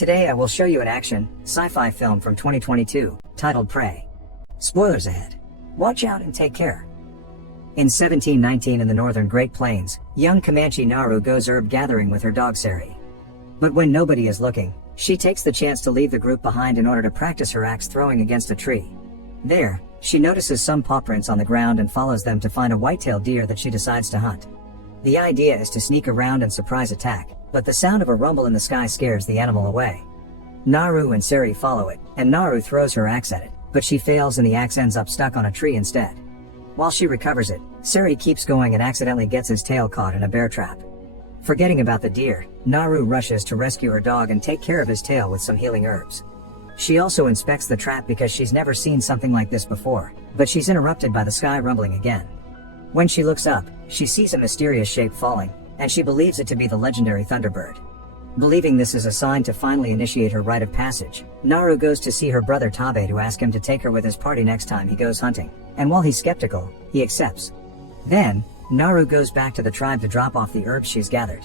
Today I will show you an action, sci-fi film from 2022, titled Prey. Spoilers ahead. Watch out and take care. In 1719 in the northern Great Plains, young Comanche Naru goes herb gathering with her dog Sari. But when nobody is looking, she takes the chance to leave the group behind in order to practice her axe throwing against a tree. There, she notices some paw prints on the ground and follows them to find a white-tailed deer that she decides to hunt. The idea is to sneak around and surprise attack, but the sound of a rumble in the sky scares the animal away. Naru and Sari follow it, and Naru throws her axe at it, but she fails and the axe ends up stuck on a tree instead. While she recovers it, Sari keeps going and accidentally gets his tail caught in a bear trap. Forgetting about the deer, Naru rushes to rescue her dog and take care of his tail with some healing herbs. She also inspects the trap because she's never seen something like this before, but she's interrupted by the sky rumbling again. When she looks up, she sees a mysterious shape falling, and she believes it to be the legendary Thunderbird. Believing this is a sign to finally initiate her rite of passage, Naru goes to see her brother Tabe to ask him to take her with his party next time he goes hunting, and while he's skeptical, he accepts. Then, Naru goes back to the tribe to drop off the herbs she's gathered.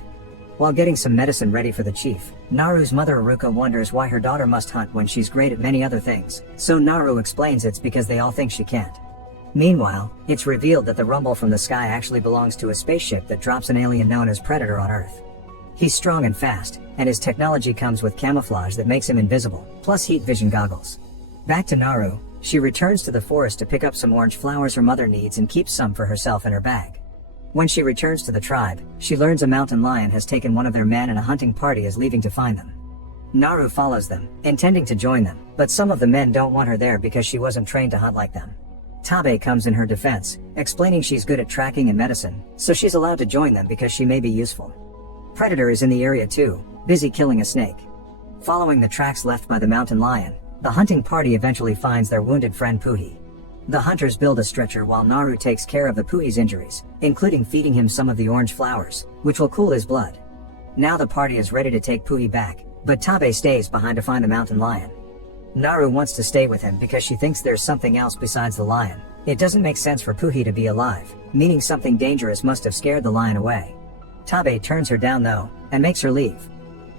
While getting some medicine ready for the chief, Naru's mother Aruka wonders why her daughter must hunt when she's great at many other things, so Naru explains it's because they all think she can't. Meanwhile, it's revealed that the rumble from the sky actually belongs to a spaceship that drops an alien known as Predator on Earth. He's strong and fast, and his technology comes with camouflage that makes him invisible, plus heat vision goggles. Back to Naru, she returns to the forest to pick up some orange flowers her mother needs and keeps some for herself in her bag. When she returns to the tribe, she learns a mountain lion has taken one of their men and a hunting party is leaving to find them. Naru follows them, intending to join them, but some of the men don't want her there because she wasn't trained to hunt like them. Tabe comes in her defense, explaining she's good at tracking and medicine, so she's allowed to join them because she may be useful. Predator is in the area too, busy killing a snake. Following the tracks left by the mountain lion, the hunting party eventually finds their wounded friend Puhi. The hunters build a stretcher while Naru takes care of the Puhi's injuries, including feeding him some of the orange flowers, which will cool his blood. Now the party is ready to take Puhi back, but Tabe stays behind to find the mountain lion. Naru wants to stay with him because she thinks there's something else besides the lion. It doesn't make sense for Puhi to be alive, meaning something dangerous must have scared the lion away. Tabe turns her down though, and makes her leave.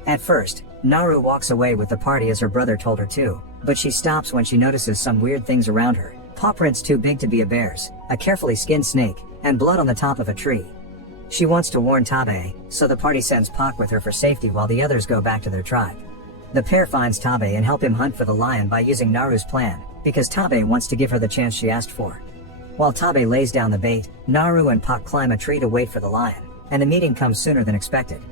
At first, Naru walks away with the party as her brother told her to, but she stops when she notices some weird things around her. Paw prints too big to be a bear's, a carefully skinned snake, and blood on the top of a tree. She wants to warn Tabe, so the party sends Pak with her for safety while the others go back to their tribe. The pair finds Tabe and help him hunt for the lion by using Naru's plan, because Tabe wants to give her the chance she asked for. While Tabe lays down the bait, Naru and Pak climb a tree to wait for the lion, and the meeting comes sooner than expected.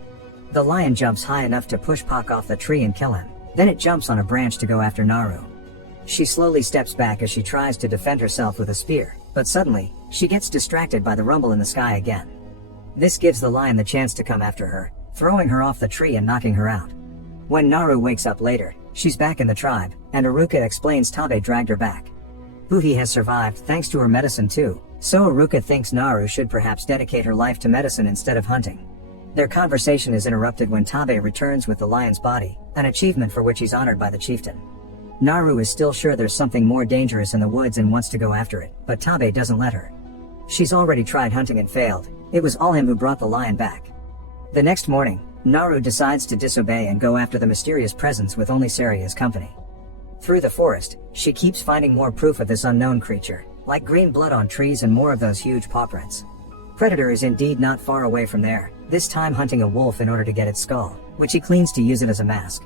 The lion jumps high enough to push Pak off the tree and kill him, then it jumps on a branch to go after Naru. She slowly steps back as she tries to defend herself with a spear, but suddenly, she gets distracted by the rumble in the sky again. This gives the lion the chance to come after her, throwing her off the tree and knocking her out. When Naru wakes up later, she's back in the tribe, and Aruka explains Tabe dragged her back. Puhi has survived thanks to her medicine too, so Aruka thinks Naru should perhaps dedicate her life to medicine instead of hunting. Their conversation is interrupted when Tabe returns with the lion's body, an achievement for which he's honored by the chieftain. Naru is still sure there's something more dangerous in the woods and wants to go after it, but Tabe doesn't let her. She's already tried hunting and failed. It was all him who brought the lion back. The next morning, Naru decides to disobey and go after the mysterious presence with only Sari as company. Through the forest, she keeps finding more proof of this unknown creature, like green blood on trees and more of those huge paw prints. Predator is indeed not far away from there, this time hunting a wolf in order to get its skull, which he cleans to use it as a mask.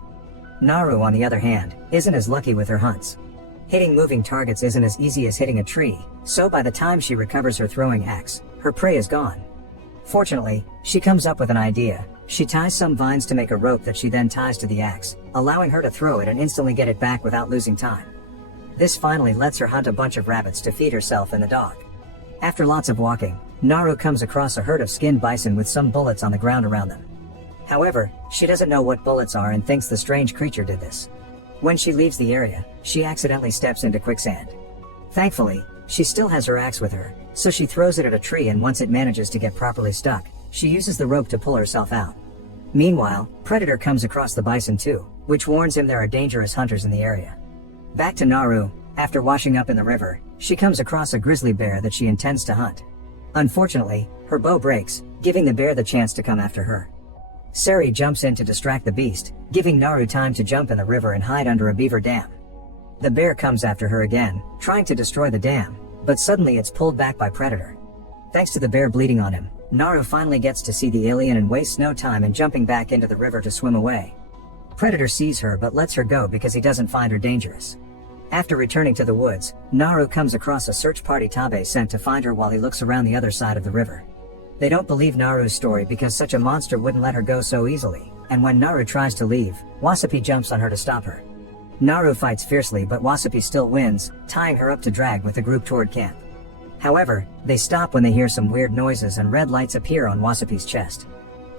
Naru, on the other hand, isn't as lucky with her hunts. Hitting moving targets isn't as easy as hitting a tree, so by the time she recovers her throwing axe, her prey is gone. Fortunately, she comes up with an idea. She ties some vines to make a rope that she then ties to the axe, allowing her to throw it and instantly get it back without losing time. This finally lets her hunt a bunch of rabbits to feed herself and the dog. After lots of walking, Naru comes across a herd of skinned bison with some bullets on the ground around them. However, she doesn't know what bullets are and thinks the strange creature did this. When she leaves the area, she accidentally steps into quicksand. Thankfully, she still has her axe with her, so she throws it at a tree and once it manages to get properly stuck, she uses the rope to pull herself out. Meanwhile, Predator comes across the bison too, which warns him there are dangerous hunters in the area. Back to Naru, after washing up in the river, she comes across a grizzly bear that she intends to hunt. Unfortunately, her bow breaks, giving the bear the chance to come after her. Sari jumps in to distract the beast, giving Naru time to jump in the river and hide under a beaver dam. The bear comes after her again, trying to destroy the dam, but suddenly it's pulled back by Predator. Thanks to the bear bleeding on him, Naru finally gets to see the alien and wastes no time in jumping back into the river to swim away. Predator sees her but lets her go because he doesn't find her dangerous. After returning to the woods, Naru comes across a search party Tabe sent to find her while he looks around the other side of the river. They don't believe Naru's story because such a monster wouldn't let her go so easily, and when Naru tries to leave, Wasapi jumps on her to stop her. Naru fights fiercely but Wasapi still wins, tying her up to drag with the group toward camp. However, they stop when they hear some weird noises and red lights appear on Wasapi's chest.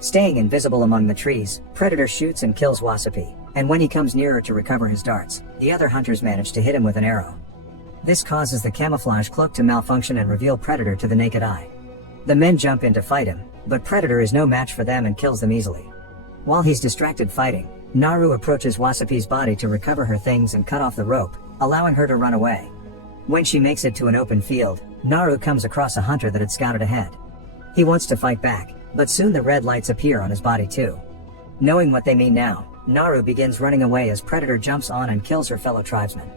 Staying invisible among the trees, Predator shoots and kills Wasapi, and when he comes nearer to recover his darts, the other hunters manage to hit him with an arrow. This causes the camouflage cloak to malfunction and reveal Predator to the naked eye. The men jump in to fight him, but Predator is no match for them and kills them easily. While he's distracted fighting, Naru approaches Wasapi's body to recover her things and cut off the rope, allowing her to run away. When she makes it to an open field, Naru comes across a hunter that had scouted ahead. He wants to fight back, but soon the red lights appear on his body too. Knowing what they mean now, Naru begins running away as Predator jumps on and kills her fellow tribesmen.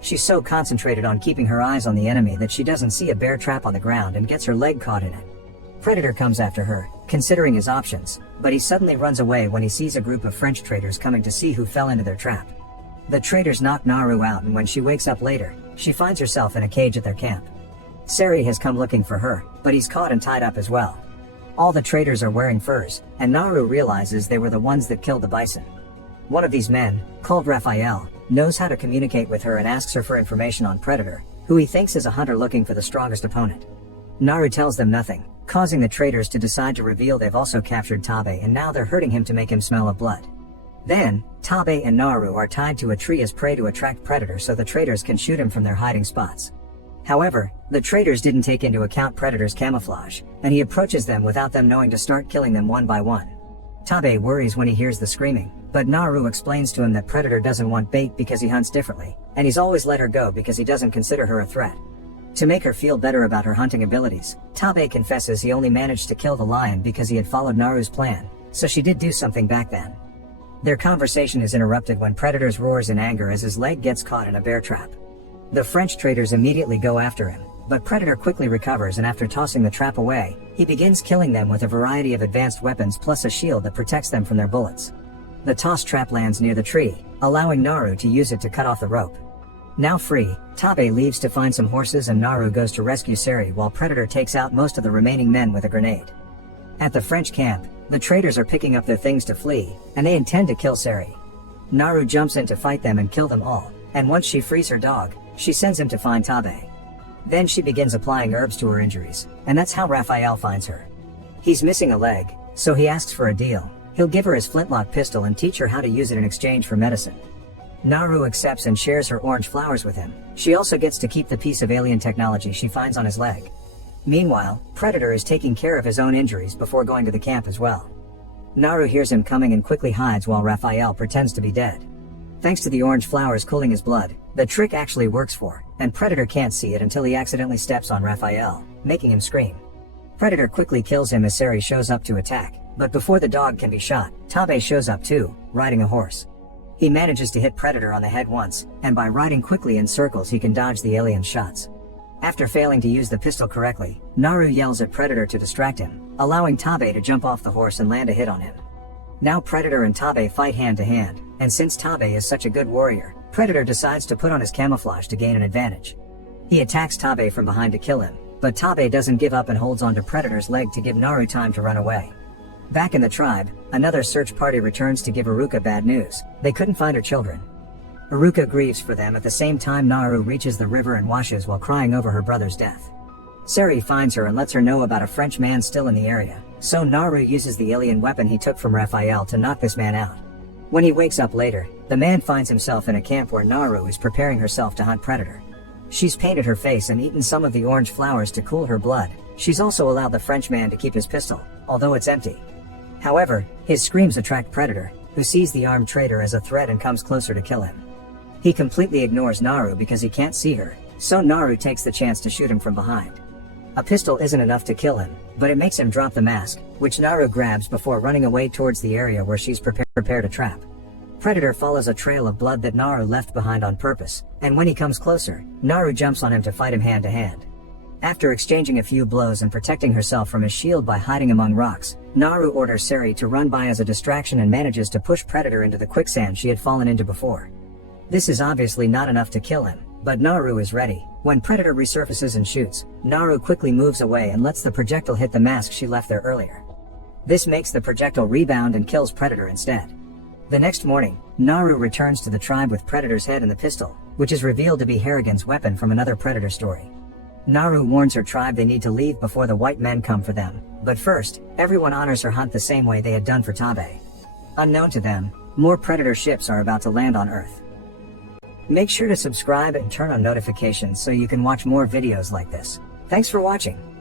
She's so concentrated on keeping her eyes on the enemy that she doesn't see a bear trap on the ground and gets her leg caught in it. Predator comes after her, considering his options, but he suddenly runs away when he sees a group of French traders coming to see who fell into their trap. The traders knock Naru out, and when she wakes up later, she finds herself in a cage at their camp. Sari has come looking for her, but he's caught and tied up as well. All the traders are wearing furs, and Naru realizes they were the ones that killed the bison. One of these men, called Raphael, knows how to communicate with her and asks her for information on Predator, who he thinks is a hunter looking for the strongest opponent. Naru tells them nothing, causing the traders to decide to reveal they've also captured Tabe and now they're hurting him to make him smell of blood. Then, Tabe and Naru are tied to a tree as prey to attract Predator so the traders can shoot him from their hiding spots. However, the traders didn't take into account Predator's camouflage, and he approaches them without them knowing to start killing them one by one. Tabe worries when he hears the screaming, but Naru explains to him that Predator doesn't want bait because he hunts differently, and he's always let her go because he doesn't consider her a threat. To make her feel better about her hunting abilities, Tabe confesses he only managed to kill the lion because he had followed Naru's plan, so she did do something back then. Their conversation is interrupted when Predator roars in anger as his leg gets caught in a bear trap. The French traders immediately go after him, but Predator quickly recovers, and after tossing the trap away, he begins killing them with a variety of advanced weapons plus a shield that protects them from their bullets. The tossed trap lands near the tree, allowing Naru to use it to cut off the rope. Now free, Tabe leaves to find some horses and Naru goes to rescue Sari while Predator takes out most of the remaining men with a grenade. At the French camp, the traders are picking up their things to flee, and they intend to kill Sari. Naru jumps in to fight them and kill them all, and once she frees her dog, she sends him to find Tabe. Then she begins applying herbs to her injuries, and that's how Raphael finds her. He's missing a leg, so he asks for a deal. He'll give her his flintlock pistol and teach her how to use it in exchange for medicine. Naru accepts and shares her orange flowers with him. She also gets to keep the piece of alien technology she finds on his leg. Meanwhile, Predator is taking care of his own injuries before going to the camp as well. Naru hears him coming and quickly hides while Raphael pretends to be dead. Thanks to the orange flowers cooling his blood, the trick actually works and Predator can't see it until he accidentally steps on Raphael, making him scream. Predator quickly kills him as Sari shows up to attack, but before the dog can be shot, Tabe shows up too, riding a horse. He manages to hit Predator on the head once, and by riding quickly in circles he can dodge the alien's shots. After failing to use the pistol correctly, Naru yells at Predator to distract him, allowing Tabe to jump off the horse and land a hit on him. Now Predator and Tabe fight hand to hand, and since Tabe is such a good warrior, Predator decides to put on his camouflage to gain an advantage. He attacks Tabe from behind to kill him, but Tabe doesn't give up and holds onto Predator's leg to give Naru time to run away. Back in the tribe, another search party returns to give Iruka bad news. They couldn't find her children. Iruka grieves for them at the same time Naru reaches the river and washes while crying over her brother's death. Sari finds her and lets her know about a French man still in the area, so Naru uses the alien weapon he took from Raphael to knock this man out. When he wakes up later, the man finds himself in a camp where Naru is preparing herself to hunt Predator. She's painted her face and eaten some of the orange flowers to cool her blood. She's also allowed the French man to keep his pistol, although it's empty. However, his screams attract Predator, who sees the armed trader as a threat and comes closer to kill him. He completely ignores Naru because he can't see her, so Naru takes the chance to shoot him from behind. A pistol isn't enough to kill him, but it makes him drop the mask, which Naru grabs before running away towards the area where she's prepared a trap. Predator follows a trail of blood that Naru left behind on purpose, and when he comes closer, Naru jumps on him to fight him hand to hand. After exchanging a few blows and protecting herself from his shield by hiding among rocks, Naru orders Seri to run by as a distraction and manages to push Predator into the quicksand she had fallen into before. This is obviously not enough to kill him, but Naru is ready. When Predator resurfaces and shoots, Naru quickly moves away and lets the projectile hit the mask she left there earlier. This makes the projectile rebound and kills Predator instead. The next morning, Naru returns to the tribe with Predator's head and the pistol, which is revealed to be Harrigan's weapon from another Predator story. Naru warns her tribe they need to leave before the white men come for them, but first, everyone honors her hunt the same way they had done for Tabe. Unknown to them, more Predator ships are about to land on Earth. Make sure to subscribe and turn on notifications so you can watch more videos like this. Thanks for watching.